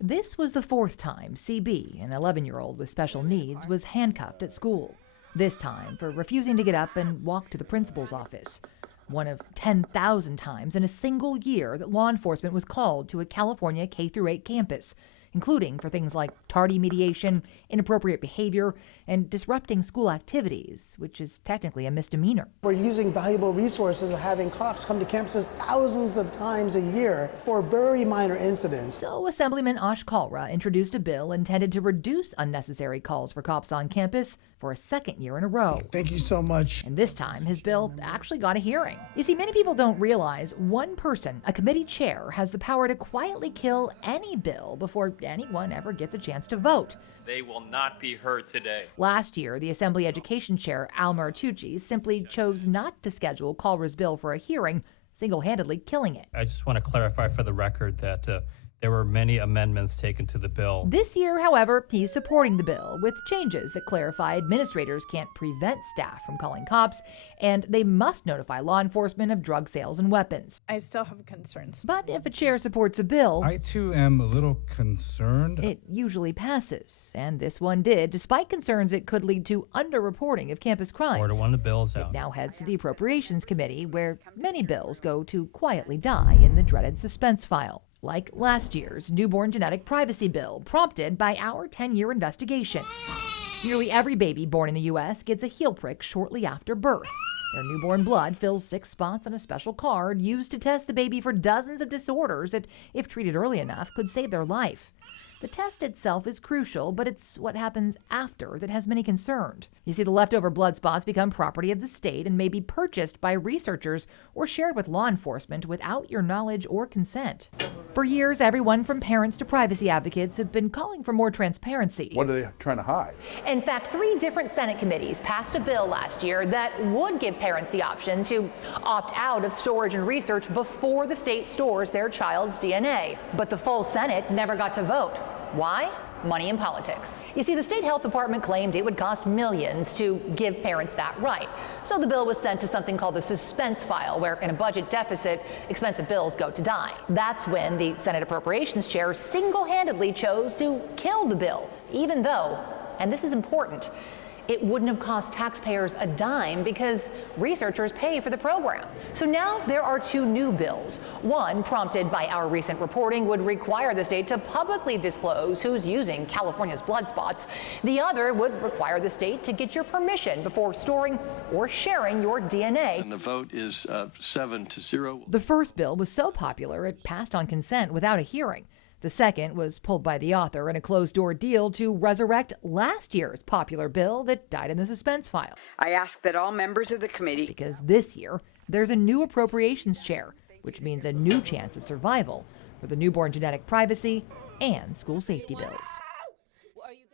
This was the fourth time CB, an 11-year-old with special needs, was handcuffed at school. This time for refusing to get up and walk to the principal's office. One of 10,000 times in a single year that law enforcement was called to a California K-8 campus, including for things like tardy mediation, inappropriate behavior, and disrupting school activities, which is technically a misdemeanor. We're using valuable resources of having cops come to campuses thousands of times a year for very minor incidents. So Assemblyman Ash Kalra introduced a bill intended to reduce unnecessary calls for cops on campus for a second year in a row. Thank you so much. And this time, his bill actually got a hearing. You see, many people don't realize one person, a committee chair, has the power to quietly kill any bill before anyone ever gets a chance to vote. They will not be heard today. Last year, the Assembly Education Chair, Al Martucci, simply chose not to schedule Kalra's bill for a hearing, single-handedly killing it. I just want to clarify for the record that there were many amendments taken to the bill. This year, however, he's supporting the bill with changes that clarify administrators can't prevent staff from calling cops, and they must notify law enforcement of drug sales and weapons. I still have concerns. But if a chair supports a bill, I too am a little concerned. It usually passes, and this one did, despite concerns it could lead to underreporting of campus crimes. Order one of the bills It out. now heads to the Appropriations Committee, where many bills go to quietly die in the dreaded suspense file. Like last year's newborn genetic privacy bill, prompted by our 10-year investigation. Nearly every baby born in the U.S. gets a heel prick shortly after birth. Their newborn blood fills 6 spots on a special card used to test the baby for dozens of disorders that, if treated early enough, could save their life. The test itself is crucial, but it's what happens after that has many concerned. You see, the leftover blood spots become property of the state and may be purchased by researchers or shared with law enforcement without your knowledge or consent. For years, everyone from parents to privacy advocates have been calling for more transparency. What are they trying to hide? In fact, 3 different Senate committees passed a bill last year that would give parents the option to opt out of storage and research before the state stores their child's DNA. But the full Senate never got to vote. Why? Money in politics. You see, the state health department claimed it would cost millions to give parents that right. So the bill was sent to something called the suspense file, where in a budget deficit, expensive bills go to die. That's when the Senate Appropriations Chair single-handedly chose to kill the bill, even though, and this is important, it wouldn't have cost taxpayers a dime because researchers pay for the program. So now there are 2 new bills. One, prompted by our recent reporting, would require the state to publicly disclose who's using California's blood spots. The other would require the state to get your permission before storing or sharing your DNA. And the vote is 7-0. The first bill was so popular it passed on consent without a hearing. The second was pulled by the author in a closed-door deal to resurrect last year's popular bill that died in the suspense file. I ask that all members of the committee, because this year, there's a new appropriations chair, which means a new chance of survival for the newborn genetic privacy and school safety bills.